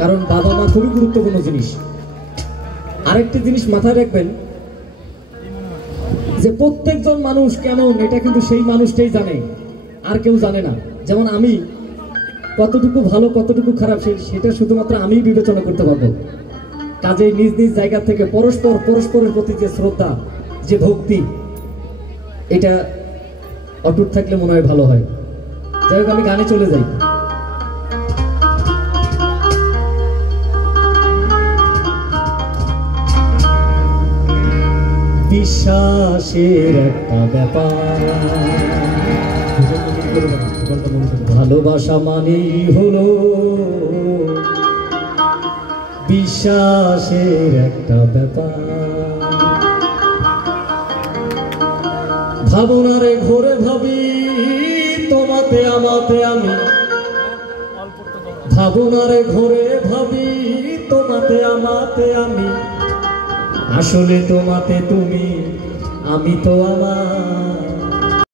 কারণ বাবা মা খুবই গুরুত্বপূর্ণ জিনিস। আরেকটি জিনিস মাথায় রাখবেন যে প্রত্যেকজন মানুষ কেমন এটা কিন্তু সেই মানুষটাই জানে, আর কেউ জানে না। যেমন আমি কতটুকু ভালো কতটুকু খারাপ সেটা শুধুমাত্র আমিই বিবেচনা করতে পারবো। কাজেই নিজ নিজ জায়গা থেকে পরস্পরের প্রতি যে শ্রদ্ধা, যে ভক্তি, এটা অটুট থাকলে মনে হয় ভালো হয়। যাই হোক, আমি গানে চলে যাই। বিশ্বাসের একটা ব্যাপার, ভালোবাসা মানেই হলো বিশ্বাসের একটা ব্যাপার। ভাবনারে ঘরে ভাবি তোমাতে আমাতে আমি, ভাবনারে ঘরে ভাবি তোমাতে আমাতে আমি, আসলে তোমাতে তুমি, আমি তো আমার।